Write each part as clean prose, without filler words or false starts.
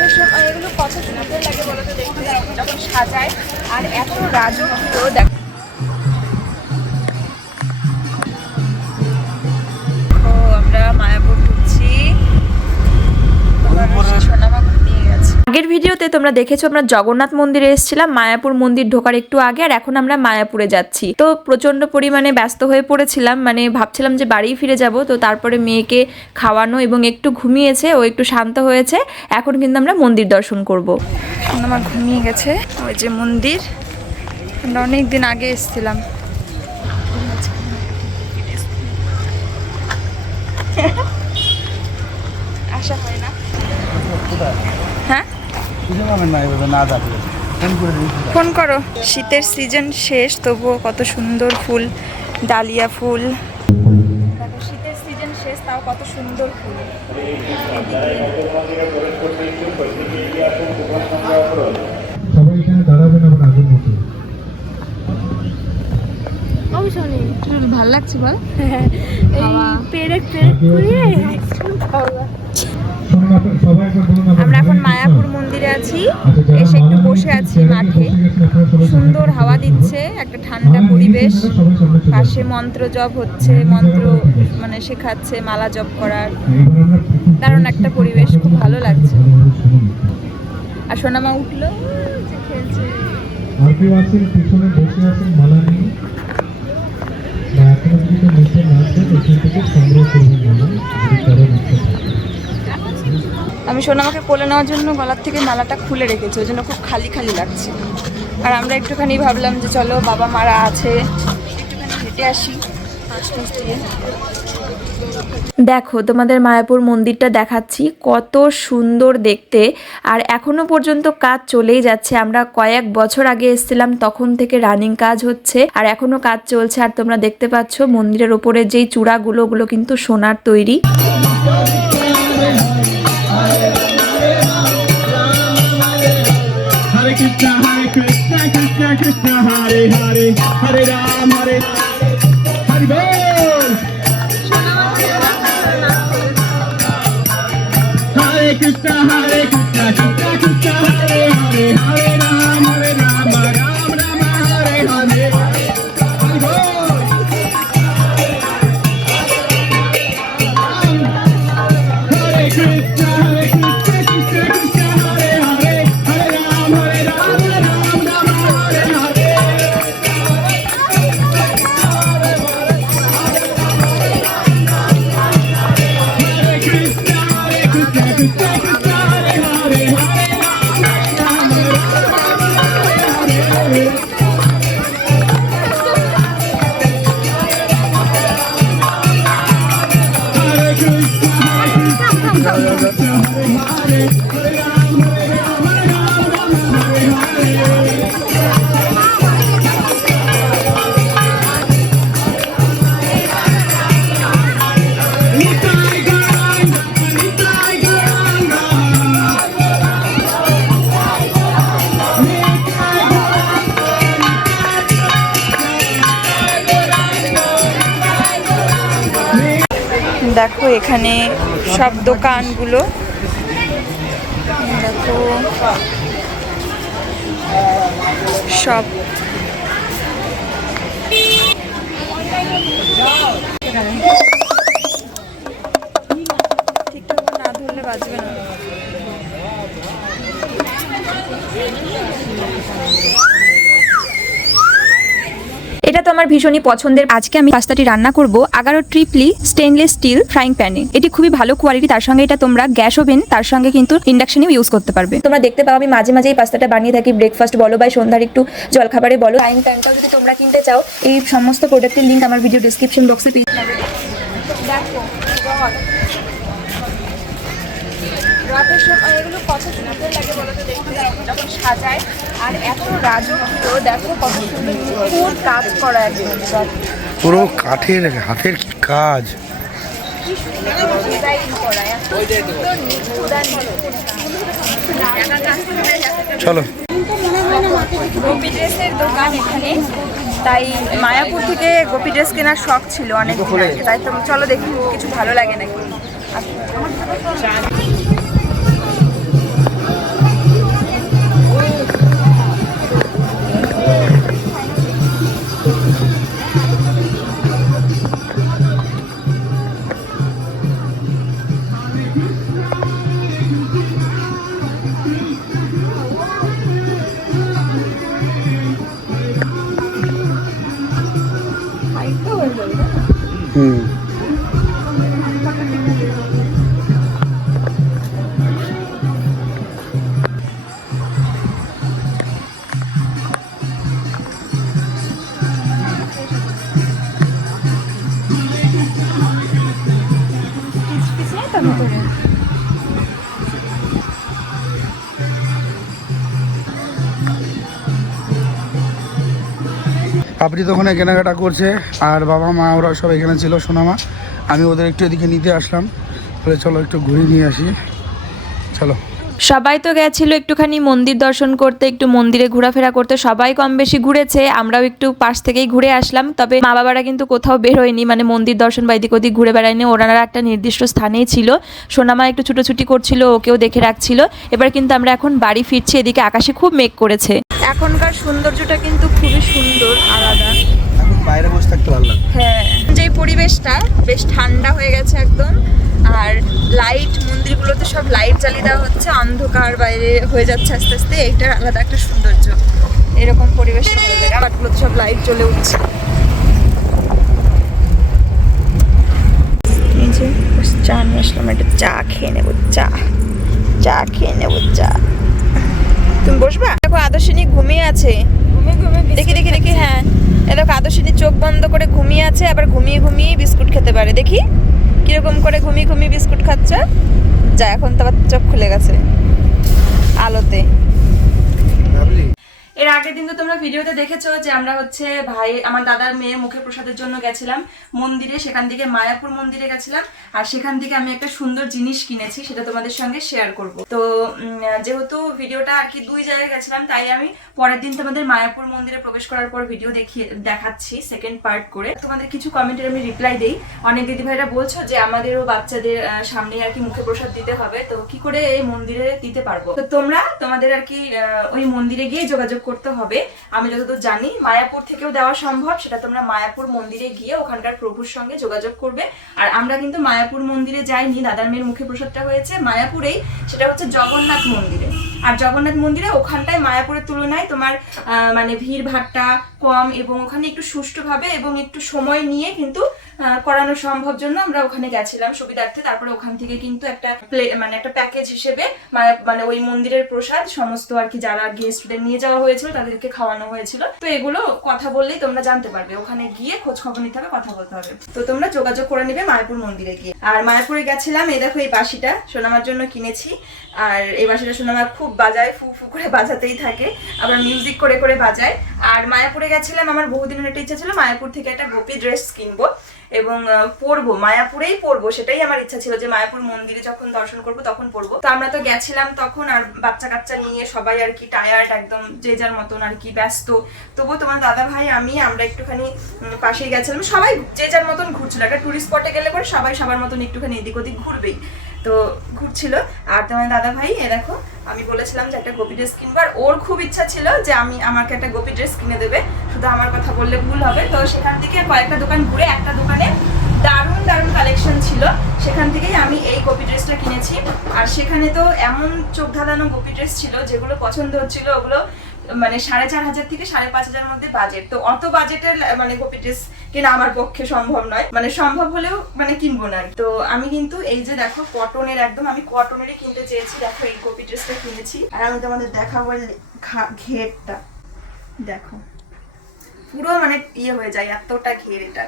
রথের সময় এগুলো কত সুন্দর লাগে বলো তো দেখতে, যখন সাজায় আর এত রাজকীয়। দেখো আমরা মায়াপুর ঢুকছি। আগের ভিডিওতে তোমরা দেখেছো আমরা জগন্নাথ মন্দিরে এসেছিলাম মায়াপুর মন্দির ঢোকার একটু আগে, আর এখন আমরা মায়াপুরে যাচ্ছি। তো প্রচন্ড পরিমাণে ব্যস্ত হয়ে পড়েছিলাম, মানে ভাবছিলাম যে বাড়ি ফিরে যাব। তো তারপরে মেয়েকে খাওয়ানো এবং একটু ঘুমিয়েছে, ও একটু শান্ত হয়েছে। এখন কিন্তু আমরা মন্দির দর্শন করব। আমার ঘুমিয়ে গেছে। ওই যে মন্দির, আমরা অনেক দিন আগে এসেছিলাম। আশা হয় না। হ্যাঁ ফোন করো। শীতের সিজন শেষ, তবুও কত সুন্দর ফুল, ডালিয়া ফুল। শীতের সিজন শেষ, তাও কত সুন্দর ফুল। ভাল লাগছে বল। আমরা এখন মায়াপুর মন্দিরে আছি, এসে একটু বসে আছি মাঠে। সুন্দর হাওয়া দিচ্ছে, একটা ঠান্ডা পরিবেশ। পাশে মন্ত্র জপ হচ্ছে, মন্ত্র মানে শেখাচ্ছে মালা জপ করার। দারুণ একটা পরিবেশ, খুব ভালো লাগছে। আর সোনামা উঠলো, খেলছে। আমি সোনামাকে কোলে নেওয়ার জন্য গলার থেকে মালাটা খুলে রেখেছি, ওই জন্য খুব খালি খালি লাগছে। আর আমরা একটুখানি ভাবলাম যে চলো বাবা মারা আছে, একটুখানি হেঁটে আসি আশপাশ দিয়ে। দেখো তোমাদের মায়াপুর মন্দিরটা দেখাচ্ছি, কত সুন্দর দেখতে। আর এখনো পর্যন্ত কাজ চলেই যাচ্ছে। আমরা কয়েক বছর আগে এসেছিলাম, তখন থেকে রানিং কাজ হচ্ছে, আর এখনো কাজ চলছে। আর তোমরা দেখতে পাচ্ছ মন্দিরের ওপরে যেই চূড়াগুলো, ওগুলো কিন্তু সোনার তৈরি। Hare Krishna, Krishna Krishna, Hare Hare, Hare Ram, Hare Hare Bol. Hare Krishna, Krishna Krishna, Hare Hare, Hare Ram, Ram Ram, Hare Hare. Hare Bol. Hare Krishna, Krishna Krishna, Hare Hare, Hare Ram, Ram Ram, Hare Hare. দেখো এখানে সব দোকানগুলো, দেখো সব ঠিকঠাক না ধরলে বাজবে না। এটা তো আমার ভীষণই পছন্দের। আজকে আমি পাস্তাটি রান্না করব 11 ট্রিপলি স্টেনলেস স্টিল ফ্রাইং প্যানে। এটি খুবই ভালো কোয়ালিটি, তার সঙ্গে এটা তোমরা গ্যাস ওভেন, তার সঙ্গে কিন্তু ইন্ডাকশনেও ইউজ করতে পারবে। তোমরা দেখতে পাও আমি মাঝে মাঝে এই পাস্তাটা বানিয়ে থাকি, ব্রেকফাস্ট বলো বা সন্ধ্যার একটু জলখাবারে বলো। ফ্রাইং প্যানটাও যদি তোমরা কিনতে চাও, এই সমস্ত প্রোডাক্টের লিঙ্ক আমার ভিডিও ডেসক্রিপশন বক্সে পেয়ে যাবে। দেখো রথের সময় এগুলো কত সুন্দর লাগে বলো তো দেখতে, যখন সাজায় আর এত রাজকীয়। দেখো কত সুন্দর নিখুঁত কাজ করা, একদম পুরো কাঠের, হাতের কি কাজ, ডিজাইন করা, এত সুন্দর নিখুঁত আর নিখুঁত। চলো গোপী ড্রেসের দোকান এখানে, তাই মায়াপুর থেকে গোপী ড্রেস কেনার শখ ছিল অনেক, তাই তো চলো দেখি কিছু ভালো লাগে নাকি। পাপড়ি তো ওখানে কেনাকাটা করছে, আর বাবা মা ওরা সব এখানে ছিল, সোনামা। আমি ওদের একটু এদিকে নিতে আসলাম, বলে চলো একটু ঘুরে নিয়ে আসি, চলো। সবাই তো গেছিল একটুখানি মন্দির দর্শন করতে, একটু মন্দিরে ঘোরাফেরা করতে, সবাই কম বেশি ঘুরেছে, আমরাও একটু পাশ থেকেই ঘুরে আসলাম। তবে মা বাবারা কিন্তু কোথাও বের হয়নি, মানে মন্দির দর্শন বা এদিক ওদিক ঘুরে বেড়ায়নি, ওনারা একটা নির্দিষ্ট স্থানেই ছিল। সোনামা একটু ছুটোছুটি করছিল, ওকেও দেখে রাখছিল। এবার কিন্তু আমরা এখন বাড়ি ফিরছি, এদিকে আকাশে খুব মেঘ করেছে। এখনকার সৌন্দর্যটা কিন্তু খুবই সুন্দর, আলাদা। এখন বাইরে বসে থাকতে ভালো লাগে। হ্যাঁ, যে পরিবেশটা বেশ ঠান্ডা হয়ে গেছে একদম। আর লাইট, মন্দিরগুলোতে সব লাইট জ্বালিয়ে দেওয়া হচ্ছে, অন্ধকার বাইরে হয়ে যাচ্ছে আস্তে আস্তে, এইটার আলাদা একটা সৌন্দর্য। এরকম পরিবেশ ভালো লাগে, আবারগুলোতে সব লাইট জ্বলে উঠছে। এই যে চা নিয়ে আসলাম, একটা চা খেয়ে নেবো, চা খেয়ে নেবো, চা। তুমি বসবা? দেখো আদর্শিনী ঘুমিয়ে আছে, দেখি দেখি দেখি, হ্যাঁ এ দেখো আদর্শিনী চোখ বন্ধ করে ঘুমিয়ে আছে, আবার ঘুমিয়ে ঘুমিয়ে বিস্কুট খেতে পারে, দেখি কিরকম করে ঘুমিয়ে ঘুমিয়ে বিস্কুট খাচ্ছে। যা, এখন তো আবার চোখ খুলে গেছে আলোতে। এর আগের দিন তো তোমরা ভিডিওতে দেখেছো যে আমরা হচ্ছে ভাই আমার দাদার মেয়ে মুখে প্রসাদের জন্য গেছিলাম মন্দিরে, সেখান থেকে মায়াপুর মন্দিরে গেছিলাম, আর সেখান থেকে আমি একটা সুন্দর জিনিস কিনেছি, সেটা তোমাদের সঙ্গে শেয়ার করব। তো যেহেতু ভিডিওটা আর কি 2 জায়গায় গেছিলাম, তাই আমি পরের দিন তোমাদের মায়াপুর মন্দিরে প্রবেশ করার পর ভিডিও দেখাচ্ছি সেকেন্ড পার্ট করে। তোমাদের কিছু কমেন্টের আমি রিপ্লাই দেই। অনেক দিদিভাইরা বলছো যে আমাদেরও বাচ্চাদের সামনে আর কি মুখে প্রসাদ দিতে হবে, তো কি করে এই মন্দিরে দিতে পারবো? তো তোমরা তোমাদের আর কি ওই মন্দিরে গিয়ে যোগাযোগ করতে হবে। আমি যতদূর জানি মায়াপুর থেকেও দেওয়া সম্ভব, সেটা তোমরা মায়াপুর মন্দিরে গিয়ে ওখানকার প্রভুর সঙ্গে যোগাযোগ করবে। আর আমরা কিন্তু মায়াপুর মন্দিরে যাইনি, দাদার মেয়ের মুখে প্রসাদটা হয়েছে মায়াপুরেই, সেটা হচ্ছে জগন্নাথ মন্দিরে। আর জগন্নাথ মন্দিরে ওখানটায় মায়াপুরের তুলনায় তোমার মানে ভিড় ভাট্টা কম, এবং ওখানে একটু সুষ্ঠুভাবে এবং একটু সময় নিয়ে কিন্তু করানো সম্ভব জন্য আমরা ওখানে গেছিলাম সুবিধার্থে। তারপরে ওখান থেকে কিন্তু একটা মানে একটা প্যাকেজ হিসেবে মানে ওই মন্দিরের প্রসাদ সমস্ত আর কি যারা গেস্টদের নিয়ে যাওয়া হয়েছিল তাদেরকে খাওয়ানো হয়েছিল। তো এগুলো কথা বললেই তোমরা জানতে পারবে, ওখানে গিয়ে খোঁজ খবর নিতে হবে, কথা বলতে হবে। তো তোমরা যোগাযোগ করে নিবে মায়াপুর মন্দিরে গিয়ে। আর মায়াপুরে গেছিলাম, এই দেখো এই বাঁশিটা সোনামার জন্য কিনেছি, আর এই বাঁশিটা সোনামা খুব বাজায়, ফু ফু করে বাজাতেই থাকে, আবার মিউজিক করে করে বাজায়। আর মায়াপুরে গেছিলাম, আমার বহুদিনের একটা ইচ্ছা ছিল মায়াপুর থেকে একটা গোপী ড্রেস কিনবো এবং পরবো, মায়াপুরেই পরবো, সেটাই আমার ইচ্ছা ছিল যে মায়াপুর মন্দিরে যখন দর্শন করবো তখন পরবো। তো আমরা তো গেছিলাম তখন, আর বাচ্চা কাচ্চা নিয়ে সবাই আর কি টায়ার্ড একদম, যে যার মতন আর কি ব্যস্ত। তবুও তোমার দাদা ভাই আমরা একটুখানি পাশেই গেছিলাম, সবাই যে যার মতন ঘুরছিল। একটা টুরিস্ট স্পটে গেলে পরে সবাই সবার মতন একটুখানি এদিক ওদিক ঘুরবেই, তো ঘুরছিল। আর তোমার দাদা ভাই এ দেখো, আমি বলেছিলাম যে একটা গোপী ড্রেস কিনবো, আর ওর খুব ইচ্ছা ছিল যে আমাকে একটা গোপী ড্রেস কিনে দেবে, শুধু আমার কথা বললে ভুল হবে। তো সেখান থেকে কয়েকটা দোকান ঘুরে একটা দোকানে দারুণ দারুণ কালেকশন ছিল, সেখান থেকেই আমি এই গোপী ড্রেসটা কিনেছি। আর সেখানে তো এমন চোখ ধাঁধানো গোপী ড্রেস ছিল, যেগুলো পছন্দ হচ্ছিল ওগুলো মানে 4,500 থেকে 5,500 মধ্যে বাজেট। তো অত বাজেটের মানে গোপী ড্রেস কেনা আমার পক্ষে সম্ভব নয়, মানে সম্ভব হলেও মানে কিনবো না। তো আমি কিন্তু এই যে দেখো কটনের, একদম আমি কটনেরই কিনতে চেয়েছি। দেখো এই গোপী ড্রেসটা কিনেছি, আর আমি তোমাদের দেখাবো ঘেরটা, দেখো পুরো মানে ইয়ে হয়ে যায়, এতটা ঘের, এটা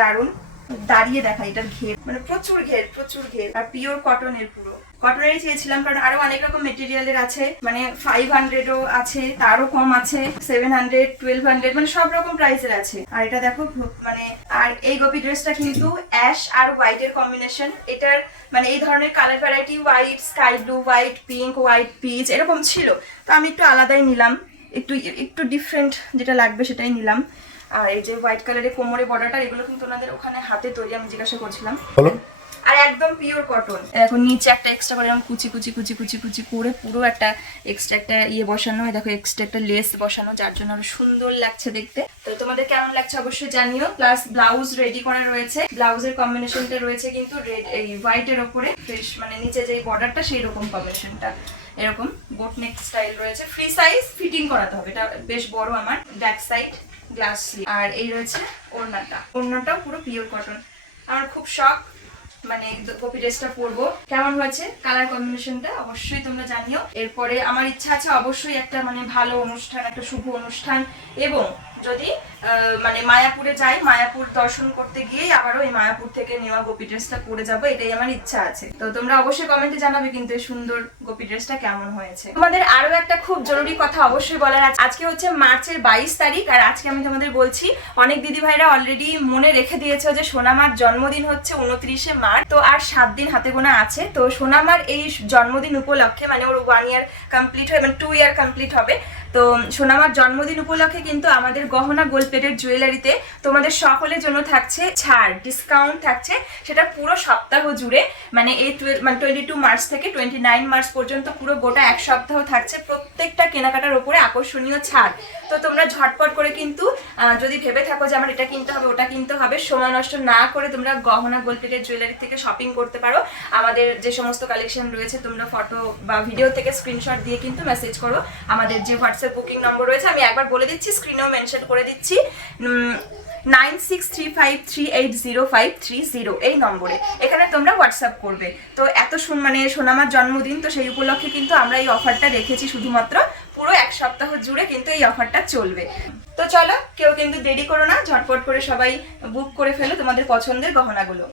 দারুণ। দাঁড়িয়ে দেখা এটার ঘের, মানে প্রচুর ঘের, আর পিওর কটনের, পুরো কটনেরই চেয়েছিলাম, কারণ আরো অনেক রকম মেটেরিয়ালের আছে, মানে 500ও আছে, তারও কম আছে, 700, 1200, মানে সব রকম প্রাইসের আছে। আর এটা দেখো মানে, আর এই গোপী ড্রেসটা কিন্তু অ্যাশ আর হোয়াইট এর কম্বিনেশন। এটার মানে এই ধরনের colour variety white, sky blue, white, pink, white, peach এরকম ছিল। তো আমি একটু আলাদাই নিলাম, একটু ডিফারেন্ট যেটা লাগবে সেটাই নিলাম। আর এই যে হোয়াইট কালারের কোমরে বর্ডারটা, এগুলো কিন্তু ওনাদের ওখানে হাতে তৈরি, আমি জিজ্ঞাসা করছিলাম। আর একদম পিওর কটন। এখন নিচে একটা এক্সট্রা করে এরকম কুচি কুচি কুচি কুচি কুচি করে পুরো একটা এক্সট্রা একটা ইয়ে বসানো, দেখো এক্সট্রা একটা লেস বসানো, যার জন্য আরো সুন্দর লাগছে দেখতে। তো তোমাদের কেমন লাগছে অবশ্যই জানিও। প্লাস ব্লাউজ রেডি করা রয়েছে, ব্লাউজের কম্বিনেশনটা রয়েছে কিন্তু রেড এই হোয়াইট এর ওপরে ফ্রেশ, মানে নিচে যে বর্ডারটা সেই রকম কম্বিনেশনটা, এরকম বোট নেক স্টাইল রয়েছে। ফ্রি সাইজ ফিটিং করাতে হবে, এটা বেশ বড় আমার, ব্যাক সাইড গ্লাস স্লিভ। আর এই রয়েছে ওড়নাটাও পুরো পিওর কটন। আমার খুব শখ মানে গোপী ড্রেসটা পরবো। কেমন হয়েছে কালার কম্বিনেশনটা অবশ্যই তোমরা জানিও। এরপরে আমার ইচ্ছা আছে অবশ্যই একটা মানে ভালো অনুষ্ঠান, একটা শুভ অনুষ্ঠান এবং যদি মানে মায়াপুরে যাই, মায়াপুর দর্শন করতে গিয়েই আবারও এই মায়াপুর থেকে নেওয়া গোপী ড্রেসটা পরে যাবো, এটাই আমার ইচ্ছা আছে। তো তোমরা অবশ্যই কমেন্টে জানাবে কিন্তু এই সুন্দর গোপী ড্রেসটা কেমন হয়েছে। তোমাদের আরো একটা খুব জরুরি কথা অবশ্যই বলার আছে। আজকে হচ্ছে মার্চের 22 তারিখ, আর আজকে আমি তোমাদের বলছি অনেক দিদি ভাইরা অলরেডি মনে রেখে দিয়েছে যে সোনামার জন্মদিন হচ্ছে 29শে মার্চ। তো আর 7 দিন হাতে গোনা আছে। তো সোনামার এই জন্মদিন উপলক্ষে, মানে ওর 1 ইয়ার কমপ্লিট হবে, মানে 2 ইয়ার কমপ্লিট হবে। তো সোনামার জন্মদিন উপলক্ষে কিন্তু আমাদের গহনা গোল্ড প্লেটের জুয়েলারিতে তোমাদের সকলের জন্য থাকছে ছাড়, ডিসকাউন্ট থাকছে, সেটা পুরো সপ্তাহ জুড়ে, মানে এই 22 মার্চ থেকে 29 মার্চ পর্যন্ত পুরো গোটা এক সপ্তাহ থাকছে প্রত্যেকটা কেনাকাটার উপরে আকর্ষণীয় ছাড়। তো তোমরা ঝটপট করে কিন্তু যদি ভেবে থাকো যে আমার এটা কিনতে হবে ওটা কিনতে হবে, সময় নষ্ট না করে তোমরা গহনা গোল্ড প্লেটের জুয়েলারি থেকে শপিং করতে পারো। আমাদের যে সমস্ত কালেকশন রয়েছে তোমরা ফটো বা ভিডিও থেকে স্ক্রিনশট দিয়ে কিন্তু মেসেজ করো। আমাদের যে হোয়াটসঅ্যাপ বুকিং নম্বর রয়েছে আমি একবার বলে দিচ্ছি, স্ক্রিনেও মেনশন করে দিচ্ছি, 9635380530 এই নম্বরে, এখানে তোমরা হোয়াটসঅ্যাপ করবে। তো এত মানে সোনামার জন্মদিন, তো সেই উপলক্ষে কিন্তু আমরা এই অফারটা রেখেছি শুধুমাত্র পুরো এক সপ্তাহ জুড়ে কিন্তু এই অফারটা চলবে। তো চলো, কেউ কিন্তু দেরি করো না, ঝটপট করে সবাই বুক করে ফেলো তোমাদের পছন্দের গহনাগুলো।